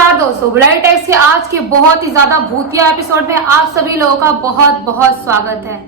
नमस्कार दोस्तों, blood test के आज के बहुत ही ज्यादा भूतिया एपिसोड में आप सभी लोगों का बहुत बहुत स्वागत है।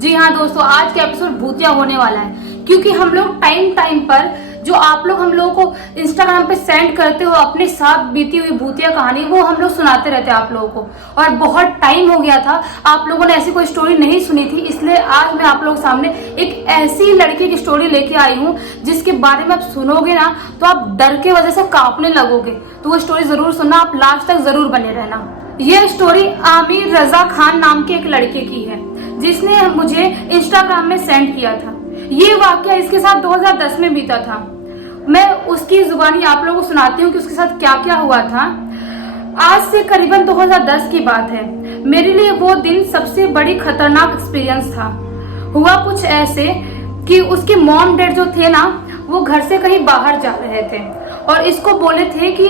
जी हाँ दोस्तों, आज के एपिसोड भूतिया होने वाला है क्योंकि हम लोग टाइम पर जो आप लोग हम लोगों को इंस्टाग्राम पे सेंड करते हो अपने साथ बीती हुई भूतिया कहानी, वो हम लोग सुनाते रहते हैं आप लोगों को। और बहुत टाइम हो गया था, आप लोगों ने ऐसी कोई स्टोरी नहीं सुनी थी, इसलिए आज मैं आप लोगों के सामने एक ऐसी लड़की की स्टोरी लेके आई हूँ जिसके बारे में आप सुनोगे ना तो आप डर के वजह से कांपने लगोगे। तो वो स्टोरी जरूर सुनना, आप लास्ट तक जरूर बने रहना। ये स्टोरी आमिर रजा खान नाम के एक लड़के की है जिसने मुझे इंस्टाग्राम में सेंड किया था। ये वाकया इसके साथ 2010 में बीता था। मैं उसकी जुबानी आप लोगों को सुनाती हूँ कि उसके साथ क्या क्या हुआ था। आज से करीबन 2010 की बात है। मेरे लिए वो दिन सबसे बड़ी खतरनाक एक्सपीरियंस था। हुआ कुछ ऐसे कि उसके मॉम डैड जो थे ना, वो घर से कहीं बाहर जा रहे थे और इसको बोले थे कि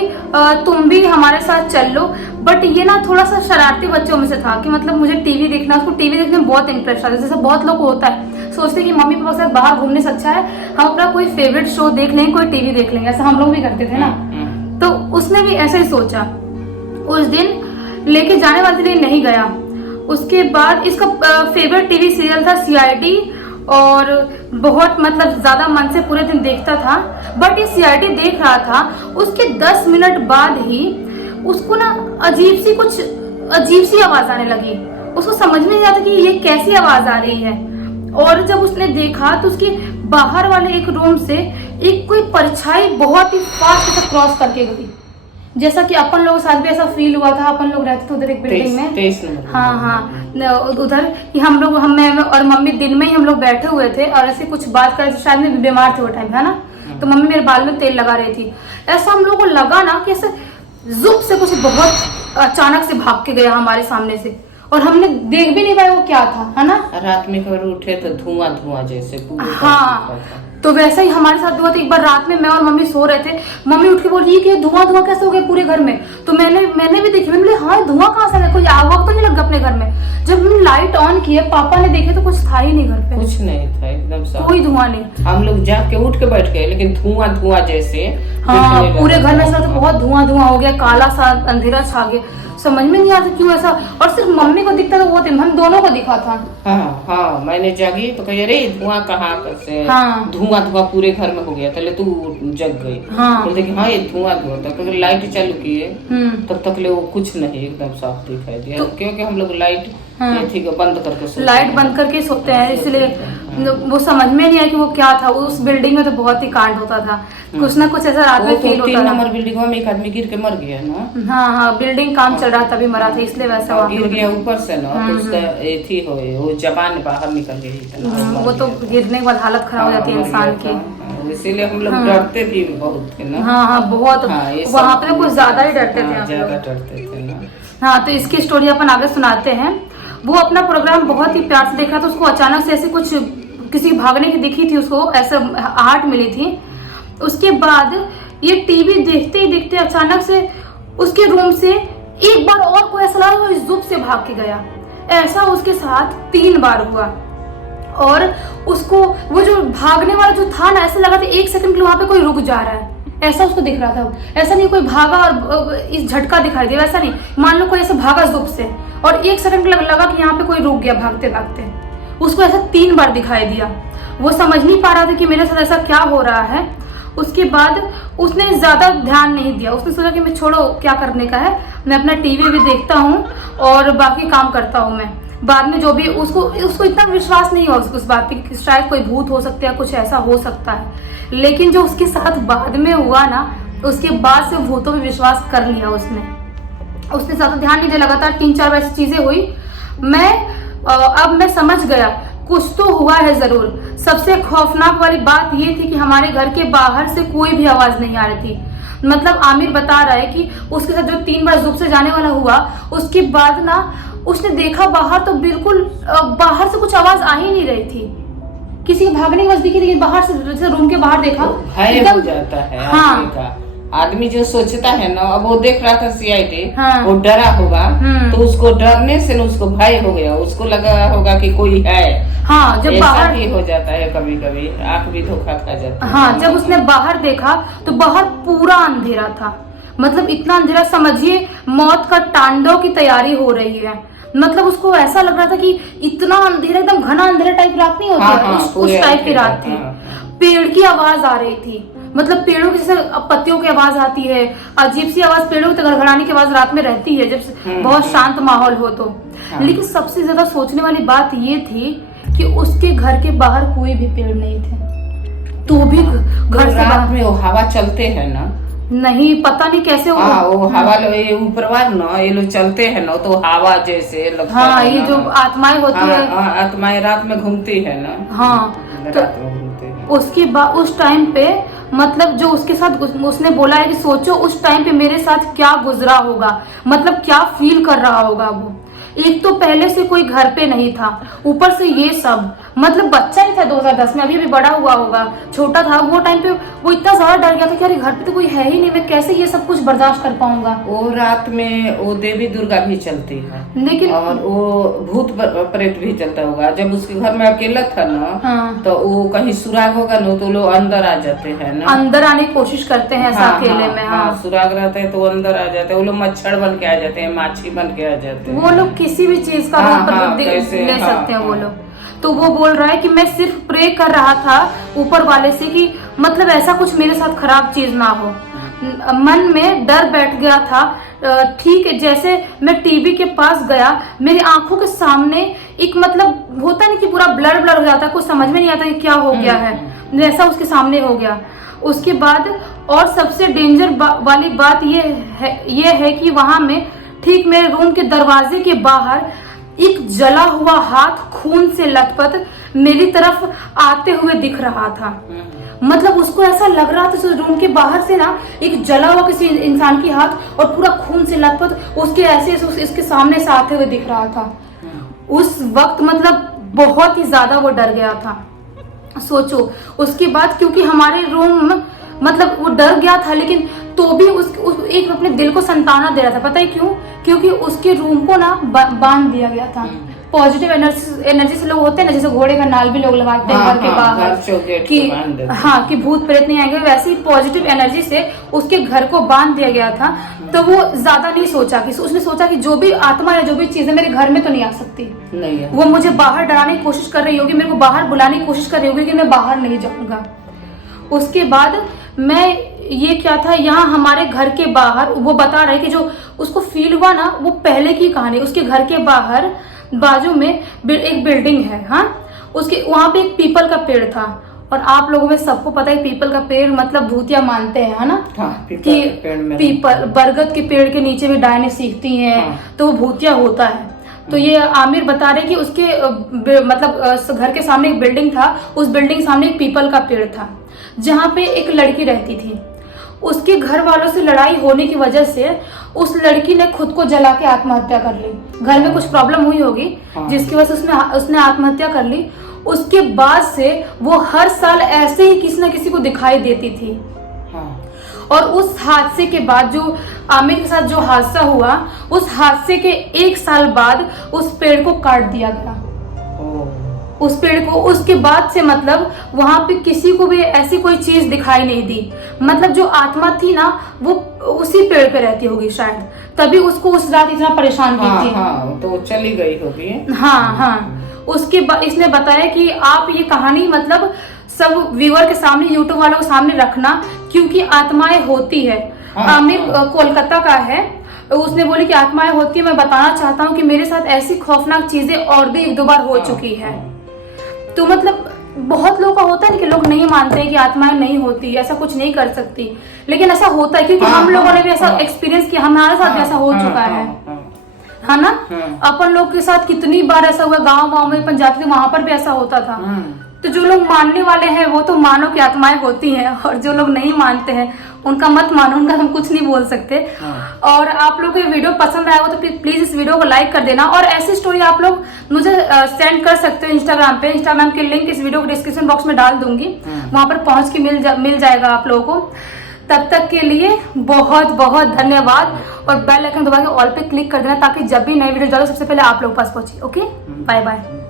तुम भी हमारे साथ चल लो। बट ये ना थोड़ा सा शरारती बच्चों में से था कि मतलब मुझे टीवी देखना, उसको टीवी देखने में बहुत इंटरेस्ट आता है। जैसे बहुत लोग को होता है, सोचते हैं कि मम्मी पापा के साथ बाहर घूमने से अच्छा है हम अपना कोई फेवरेट शो देख लेंगे, कोई टीवी देख लेंगे। ऐसा हम लोग भी करते थे ना। तो उसने भी ऐसा ही सोचा। उस दिन लेके जाने वाले दिन नहीं गया। उसके बाद इसका फेवरेट टीवी सीरियल था CID और बहुत मतलब ज्यादा मन से पूरे दिन देखता था। बट ये CID देख रहा था, उसके 10 मिनट बाद ही उसको ना अजीब सी आवाज आने लगी। उसको समझ में नहीं आता कि ये कैसी आवाज आ रही है। और जब उसने देखा तो उसके बाहर वाले एक रूम से एक कोई परछाई बहुत ही फास्ट से क्रॉस करके गई। जैसा कि अपन लोगों के साथ भी ऐसा फील हुआ था। अपन लोग रहते थे उधर एक बिल्डिंग में, हाँ उधर कि मैं और मम्मी दिन में ही हम लोग बैठे हुए थे और ऐसे कुछ बात कर, शायद मैं बीमार थे वो टाइम, है ना। तो मम्मी मेरे बाल में तेल लगा रही थी। ऐसा हम लोगों को लगा ना कि ऐसे जुप से कुछ बहुत अचानक से भाग के गया हमारे सामने से और हमने देख भी नहीं पाया वो क्या था, है ना। रात में कभी उठे तो धुआं जैसे पूरे हाँ, तो वैसा ही हमारे साथ हुआ था। एक बार रात में मैं और मम्मी सो रहे थे, मम्मी उठ के बोली कि धुआं कैसे हो गया पूरे घर में। तो मैंने भी देखी, मैंने बोली हाँ धुआं कहाँ से, कोई आग वाग तो नहीं लग गया अपने घर में। जब हमने लाइट ऑन किए, पापा ने देखे तो कुछ था ही नहीं घर पे, कुछ नहीं था, एकदम साफ, कोई धुआं नहीं। हम लोग जाके उठ के बैठ गए लेकिन धुआं जैसे हाँ पूरे घर में ऐसा तो बहुत धुआं हो गया, काला सा अंधेरा छा गया। समझ में नहीं आता क्यों ऐसा। और सिर्फ मम्मी को दिखता था, वो हम दोनों को दिखा था। हाँ मैंने जागी तो कही अरे धुआं कहाँ से, हाँ धुआं पूरे घर में हो गया। पहले तू जग गई, हाँ तो देखी हाँ ये धुआं तब तक लाइट चालू किए तब तक ले वो कुछ नहीं, एकदम साफ दिखाई दिया। तो क्योंकि हम लोग लाइट बंद करके लाइट बंद करके सोते हैं, इसलिए वो समझ में नहीं आया कि वो क्या था। उस बिल्डिंग में तो बहुत ही कांड होता था, कुछ ना कुछ ऐसा रात में फील होता था। 3 नंबर बिल्डिंग में एक आदमी गिर के मर गया ना। हाँ बिल्डिंग काम चल रहा तभी मरा था, इसलिए वैसा गिर गया ऊपर से ना। तो उसका वो जबान बाहर निकल गई। वो तो गिरने के बाद हालत खराब हो जाती है इंसान की, इसीलिए हम लोग डरते भी बहुत थे ना। हाँ बहुत, वहाँ पे कुछ ज्यादा ही डरते थे, ज्यादा डरते थे ना। हाँ तो इसकी स्टोरी अपन आगे सुनाते हैं। वो अपना प्रोग्राम बहुत ही प्यार से देख रहा था, उसको अचानक से ऐसे कुछ किसी भागने की दिखी थी, उसको ऐसा आहट मिली थी। उसके बाद ये टीवी देखते ही देखते अचानक से उसके रूम से एक बार और कोई ऐसा लगा वो जुप से भाग के गया। ऐसा उसके साथ 3 बार हुआ और उसको वो जो भागने वाला जो था ना, ऐसा लगा था 1 सेकंड के लिए वहां पे कोई रुक जा रहा है, ऐसा उसको दिख रहा था। ऐसा नहीं कोई भागा और इस झटका दिखाई दिया, वैसा नहीं। मान लो कोई ऐसा भागा जुप से और 1 सेकंड लगा कि यहाँ पे कोई रुक गया भागते भागते। उसको ऐसा 3 बार दिखाई दिया। वो समझ नहीं पा रहा था कि मेरे साथ ऐसा क्या हो रहा है। उसके बाद उसने ज्यादा ध्यान नहीं दिया, उसने सोचा कि मैं छोड़ो क्या करने का है, मैं अपना टीवी भी देखता हूँ और बाकी काम करता हूँ मैं। बाद में जो भी उसको इतना विश्वास नहीं हुआ उस बात पे कि शायद कोई भूत हो सकता है, कुछ ऐसा हो सकता है। लेकिन जो उसके साथ बाद में हुआ ना, उसके बाद से भूतों पे विश्वास कर लिया उसने ज्यादा ध्यान नहीं दिया। लगातार 3-4 ऐसी चीजें हुई। अब मैं समझ गया कुछ तो हुआ है जरूर। सबसे खौफनाक वाली बात ये थी कि हमारे घर के बाहर से कोई भी आवाज नहीं आ रही थी। मतलब आमिर बता रहा है कि उसके साथ जो 3 बार जुप से जाने वाला हुआ, उसके बाद ना उसने देखा बाहर तो बिल्कुल बाहर से कुछ आवाज आ ही नहीं रही थी। किसी के भागने की आवाज दिखी, लेकिन बाहर से रूम के बाहर देखा भय हो जाता है। हाँ आदमी जो सोचता है ना, अब वो देख रहा था CID, वो डरा होगा तो उसको डरने से ना उसको भय हो गया, उसको लगा होगा कि कोई है। हाँ जब बाहर ही हो जाता है, कभी कभी आंख भी धोखा खा जाता है। हाँ जब उसने बाहर देखा तो बाहर पूरा अंधेरा था, मतलब इतना अंधेरा, समझिए मौत का तांडव की तैयारी हो रही है। मतलब उसको ऐसा लग रहा था कि इतना अंधेरा, एकदम घना अंधेरा टाइप रात नहीं होती है, उस टाइप की रात थी। पेड़ की आवाज आ रही थी, मतलब पेड़ों की जैसे पत्तियों की आवाज आती है, अजीब सी आवाज, पेड़ों की गड़गड़ाने की आवाज रात में रहती है जब बहुत शांत माहौल हो तो। लेकिन सबसे ज्यादा सोचने वाली बात ये थी कि उसके घर के बाहर कोई भी पेड़ नहीं थे, तो भी घर से रात में वो हवा चलते हैं ना, नहीं पता नहीं कैसे वो हवा ऊपर ना ये लोग चलते हैं ना, तो हवा जैसे लगता है। हाँ, ये जो आत्माएं होती है, आत्माएं रात में घूमती है ना। हाँ, तो उसके बाद उस टाइम पे मतलब जो उसके साथ उसने बोला है कि सोचो उस टाइम पे मेरे साथ क्या गुजरा होगा, मतलब क्या फील कर रहा होगा वो। एक तो पहले से कोई घर पे नहीं था, ऊपर से ये सब, मतलब बच्चा ही था 2010 में, अभी भी बड़ा हुआ होगा, छोटा था वो टाइम पे। वो इतना ज्यादा डर गया था कि अरे घर पे तो कोई है ही नहीं, मैं कैसे ये सब कुछ बर्दाश्त कर पाऊंगा। वो रात में वो देवी दुर्गा भी चलती है, लेकिन और वो भूत प्रेत भी चलता होगा। जब उसके घर में अकेला था ना, हाँ, तो वो कहीं सुराग होगा ना, तो लोग अंदर आ जाते हैं ना, अंदर आने की कोशिश करते हैं ऐसा अकेले में। हाँ, सुराग रहते हैं तो अंदर आ जाते हैं, वो लोग मच्छर बन के आ जाते हैं, माछी बन के आ जाते हैं, वो लोग किसी भी चीज का रूप ले सकते हैं वो लोग। तो वो बोल रहा है कि मैं सिर्फ प्रे कर रहा था ऊपर वाले से कि मतलब ऐसा कुछ मेरे साथ खराब चीज ना हो। मन में डर बैठ गया था। ठीक है, जैसे मैं टीवी के पास गया, मेरी आंखों के सामने एक मतलब होता नहीं कि पूरा ब्लर ब्लर हो जाता, कुछ समझ में नहीं आता कि क्या हो गया है, जैसा उसके सामने हो गया। उसके बाद और सबसे डेंजर वाली बात ये है कि वहां में ठीक मेरे रूम के दरवाजे के बाहर एक जला हुआ हाथ खून से लथपथ मेरी तरफ आते हुए दिख रहा था। मतलब उसको ऐसा लग रहा था रूम के बाहर से ना एक जला हुआ किसी इंसान की हाथ और पूरा खून से लथपथ उसके ऐसे इसके सामने से आते हुए दिख रहा था। उस वक्त मतलब बहुत ही ज्यादा वो डर गया था, सोचो। उसके बाद क्योंकि हमारे रूम मतलब वो डर गया था, लेकिन तो भी एक अपने दिल को संताना दे रहा था। पता है क्यों? क्योंकि उसके रूम को ना बांध दिया गया था। पॉजिटिव एनर्जी से लोग होते हैं ना, जैसे घोड़े का नाल भी लोग लगाते हैं घर के बाहर कि भूत प्रेत नहीं आएंगे, वैसे ही पॉजिटिव एनर्जी से उसके घर को बांध दिया गया था। तो वो ज्यादा नहीं सोचा कि उसने सोचा कि जो भी आत्मा है, जो भी चीज है, मेरे घर में तो नहीं आ सकती, नहीं वो मुझे बाहर डराने की कोशिश कर रही होगी, मेरे को बाहर बुलाने की कोशिश कर रही होगी कि मैं बाहर नहीं जाऊंगा। उसके बाद मैं ये क्या था, यहाँ हमारे घर के बाहर वो बता रहे कि जो उसको फील हुआ ना, वो पहले की कहानी। उसके घर के बाहर बाजू में एक बिल्डिंग है, हाँ, उसके वहां पे एक पीपल का पेड़ था। और आप लोगों में सबको पता है पीपल का पेड़ मतलब भूतिया मानते हैं, है ना, हाँ, पीपल बरगद के पेड़ के नीचे भी डायने सीखती हैं, हाँ, तो वो भूतिया होता है। तो ये आमिर बता रहे कि उसके मतलब घर के सामने एक बिल्डिंग था, उस बिल्डिंग के सामने एक पीपल का पेड़ था जहाँ पे एक लड़की रहती थी। उसके घर वालों से लड़ाई होने की वजह से उस लड़की ने खुद को जला के आत्महत्या कर ली। घर में कुछ प्रॉब्लम हुई होगी, हाँ, जिसकी वजह से उसने आत्महत्या कर ली। उसके बाद से वो हर साल ऐसे ही किसी न किसी को दिखाई देती थी, हाँ। और उस हादसे के बाद जो आमिर के साथ जो हादसा हुआ, उस हादसे के 1 साल बाद उस पेड़ को काट दिया गया। उस पेड़ को उसके बाद से मतलब वहां पे किसी को भी ऐसी कोई चीज दिखाई नहीं दी। मतलब जो आत्मा थी ना, वो उसी पेड़ पे रहती होगी शायद, तभी उसको उस रात इतना परेशान की थी। हाँ, तो चली गई होगी। हाँ हाँ। उसके बाद इसने बताया कि आप ये कहानी मतलब सब व्यूअर के सामने, यूट्यूब वालों के सामने रखना, क्योंकि आत्माएं होती है। आमिर कोलकाता का है, उसने बोली कि आत्माएं होती है। मैं बताना चाहता हूँ कि मेरे साथ ऐसी खौफनाक चीजें और भी 1-2 बार हो चुकी है। तो मतलब बहुत लोगों का होता है ना कि लोग नहीं मानते हैं कि आत्माएं नहीं होती, ऐसा कुछ नहीं कर सकती, लेकिन ऐसा होता है क्योंकि हम लोगों ने भी ऐसा एक्सपीरियंस किया, हमारे साथ भी ऐसा हो चुका है ना। अपन लोग के साथ कितनी बार ऐसा हुआ, गाँव में पंजाब के वहां पर भी ऐसा होता था। तो जो लोग मानने वाले हैं वो तो मानो कि आत्माएं होती हैं, और जो लोग नहीं मानते हैं उनका मत मानो, उनका हम कुछ नहीं बोल सकते। और आप लोग को ये वीडियो पसंद आया हो तो प्लीज इस वीडियो को लाइक कर देना, और ऐसी स्टोरी आप लोग मुझे सेंड कर सकते हो इंस्टाग्राम पे। इंस्टाग्राम के लिंक इस वीडियो को डिस्क्रिप्शन बॉक्स में डाल दूंगी, वहां पर पहुंच के मिल जाएगा आप लोगों को। तब तक के लिए बहुत बहुत धन्यवाद, और बेल आइकन दबा के ऑल पे क्लिक कर देना ताकि जब भी नई वीडियो डालो सबसे पहले आप लोग पास पहुंचे। Okay, bye bye.